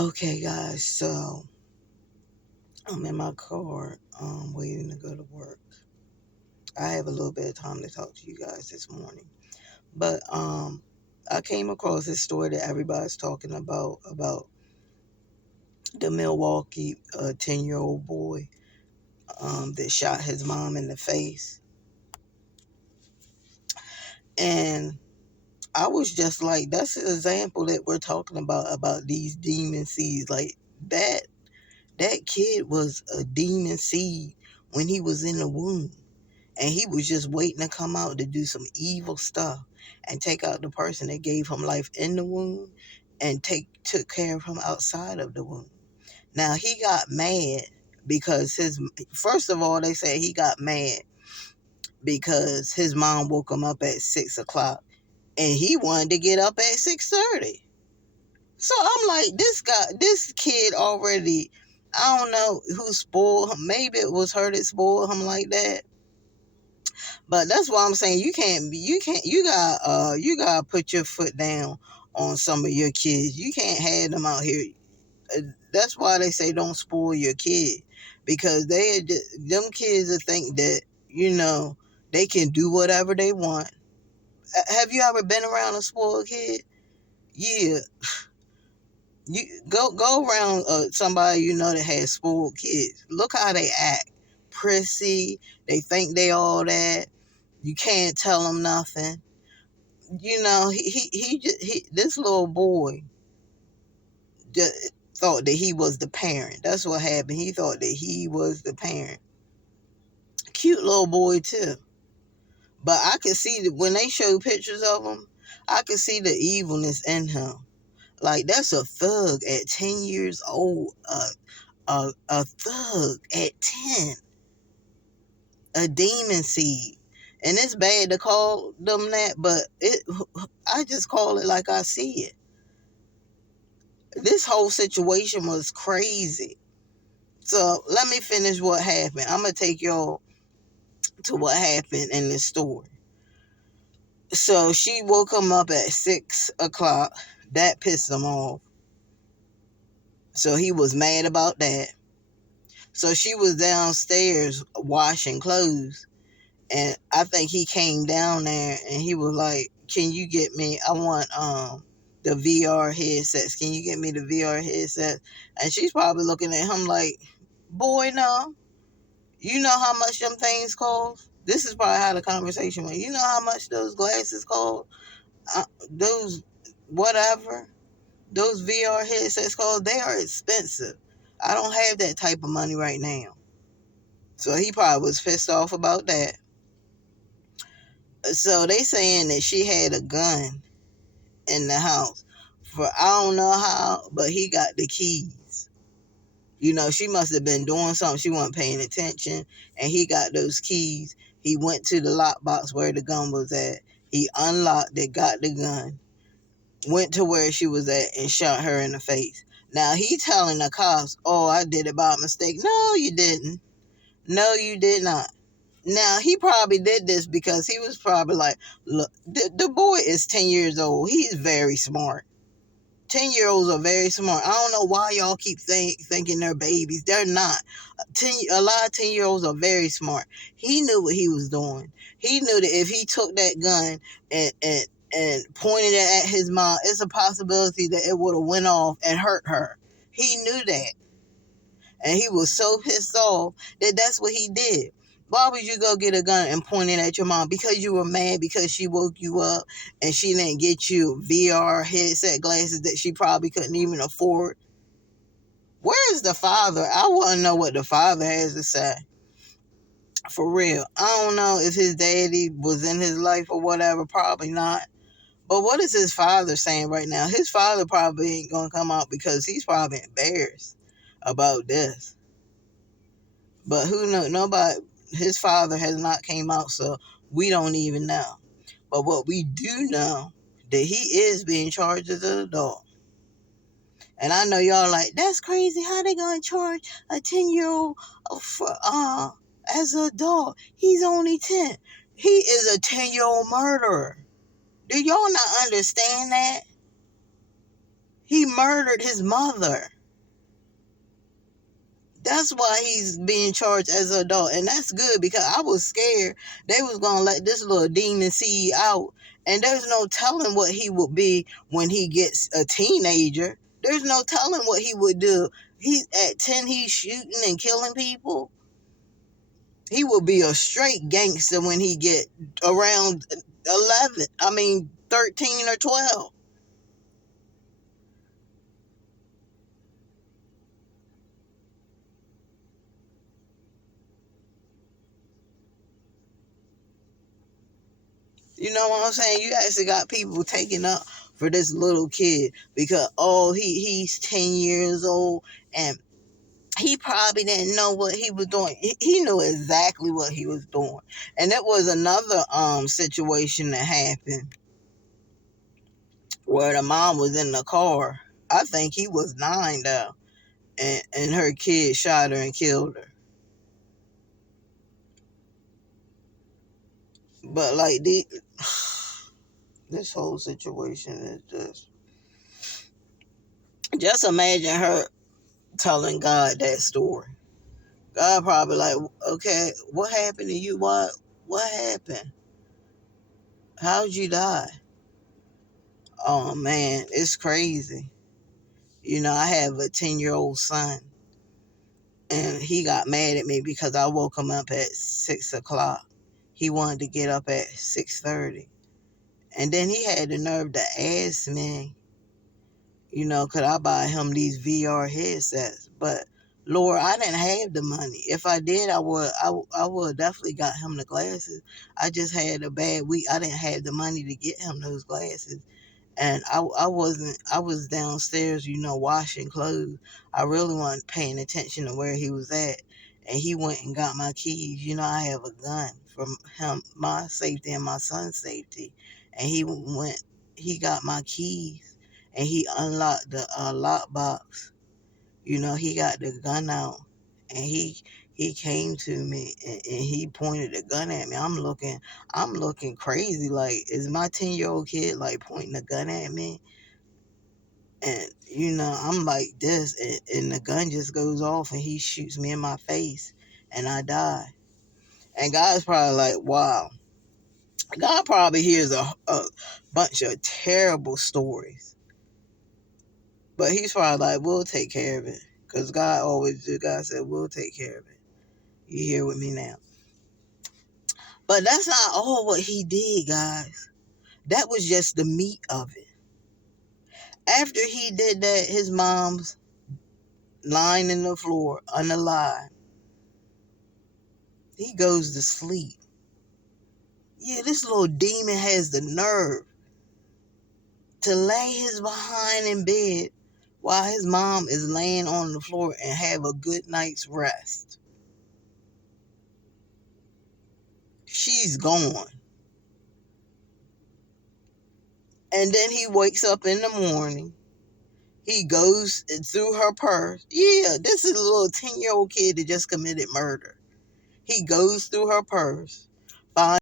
Okay, guys, so I'm in my car, waiting to go to work. I have a little bit of time to talk to you guys this morning, but I came across this story that everybody's talking about the Milwaukee 10-year-old boy that shot his mom in the face, and I was just like, that's an example that we're talking about these demon seeds, like that. That kid was a demon seed when he was in the womb. And he was just waiting to come out to do some evil stuff and take out the person that gave him life in the womb and took care of him outside of the womb. Now he got mad because first of all, they say he got mad because his mom woke him up at 6 o'clock and he wanted to get up at 6:30. So I'm like, this kid already, I don't know who spoiled him. Maybe it was her that spoiled him like that. But that's why I'm saying you gotta put your foot down on some of your kids. You can't have them out here. That's why they say don't spoil your kid, because them kids will think that they can do whatever they want. Have you ever been around a spoiled kid? Yeah, you go around somebody that has spoiled kids. Look how they act, prissy. They think they all that. You can't tell them nothing. This little boy just thought that he was the parent. That's what happened. He thought that he was the parent. Cute little boy too. But I could see that when they show pictures of him, I could see the evilness in him. Like, that's a thug at 10 years old. A thug at 10. A demon seed. And it's bad to call them that, but I just call it like I see it. This whole situation was crazy. So let me finish what happened. I'm going to take y'all to what happened in this story. So she woke him up at 6 o'clock. That pissed him off. So he was mad about that. So she was downstairs washing clothes. And I think he came down there and he was like, can you get me, I want the VR headsets. Can you get me the VR headsets? And she's probably looking at him like, boy, no. You know how much them things cost? This is probably how the conversation went. You know how much those glasses cost? Those whatever, those VR headsets cost? They are expensive. I don't have that type of money right now. So he probably was pissed off about that. So they saying that she had a gun in the house. For I don't know how, but he got the keys. She must have been doing something. She wasn't paying attention. And he got those keys. He went to the lockbox where the gun was at. He unlocked it, got the gun, went to where she was at, and shot her in the face. Now, he telling the cops, oh, I did it by mistake. No, you didn't. No, you did not. Now, he probably did this because he was probably like, look, the boy is 10 years old. He's very smart. 10-year-olds are very smart. I don't know why y'all keep thinking they're babies. They're not. A lot of 10-year-olds are very smart. He knew what he was doing. He knew that if he took that gun and pointed it at his mom, it's a possibility that it would have went off and hurt her. He knew that. And he was so pissed off that that's what he did. Why would you go get a gun and point it at your mom? Because you were mad because she woke you up and she didn't get you VR headset glasses that she probably couldn't even afford? Where is the father? I want to know what the father has to say. For real. I don't know if his daddy was in his life or whatever. Probably not. But what is his father saying right now? His father probably ain't going to come out because he's probably embarrassed about this. But who knows? Nobody, his father has not came out, so we don't even know. But what we do know, that he is being charged as an adult. And I know y'all like, that's crazy. How they gonna charge a 10-year-old for as an adult? He's only 10. He is a 10-year-old murderer. Do y'all not understand that? He murdered his mother. That's why he's being charged as an adult. And that's good, because I was scared they was going to let this little demon seed out. And there's no telling what he would be when he gets a teenager. There's no telling what he would do. He at 10, he's shooting and killing people. He will be a straight gangster when he get around 13 or 12. You know what I'm saying? You actually got people taking up for this little kid because, oh, he's 10 years old, and he probably didn't know what he was doing. He knew exactly what he was doing. And that was another situation that happened where the mom was in the car. I think he was 9 though, and her kid shot her and killed her. But like this whole situation is just imagine her telling God that story. God probably like, okay, what happened to you? What happened? How'd you die? Oh man, it's crazy. You know, I have a 10-year-old son, and he got mad at me because I woke him up at 6 o'clock. He wanted to get up at 6:30. And then he had the nerve to ask me, could I buy him these VR headsets? But Lord, I didn't have the money. If I did, I would definitely got him the glasses. I just had a bad week. I didn't have the money to get him those glasses. And I was downstairs, washing clothes. I really wasn't paying attention to where he was at. And he went and got my keys. I have a gun for him, my safety and my son's safety. And he got my keys, and he unlocked the lockbox. He got the gun out, and he came to me, and he pointed the gun at me. I'm looking crazy. Like, is my 10-year-old kid like pointing a gun at me? And I'm like this, and the gun just goes off, and he shoots me in my face, and I die. And God's probably like, wow. God probably hears a bunch of terrible stories, but he's probably like, we'll take care of it. Because God always do. God said, we'll take care of it. You here with me now? But that's not all what he did, guys. That was just the meat of it. After he did that, his mom's lying in the floor, unalive. He goes to sleep. Yeah, this little demon has the nerve to lay his behind in bed while his mom is laying on the floor and have a good night's rest. She's gone. And then he wakes up in the morning. He goes through her purse. Yeah, this is a little 10-year-old kid that just committed murder. He goes through her purse, finds